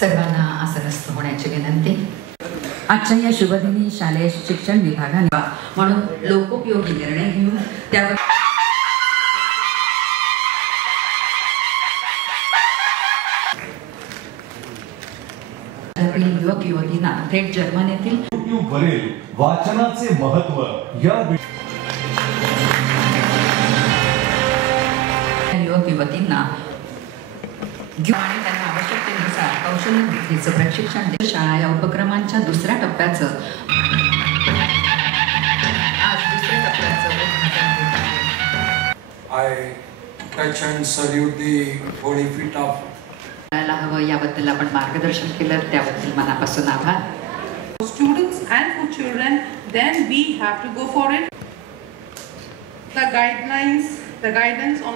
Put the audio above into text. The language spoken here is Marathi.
सर्वांना आसनस्थ होण्याची विनंती। आजच्या या शुभदिनी शालेय शिक्षण विभागाने म्हणून लोकोपयोगी निर्णय घेऊन त्यावर युवक युवतींना थेट जर्मनीतील युट्यूबवरील वाचनाचे महत्त्व या युवक युवतींना आणि त्यांना आवश्यकतेनुसार कौशल्य वृद्धीचं प्रशिक्षण शाळा या उपक्रमांच्या दुसऱ्या टप्प्याचं आज दुसऱ्या टप्प्याचं उद्घाटन होत आहे। I touch and salute the body feet of हवं याबद्दल आपण मार्गदर्शन केलं त्याबद्दल मनापासून आभार। Students and for children, then we have to go for it. The guidelines, the guidance on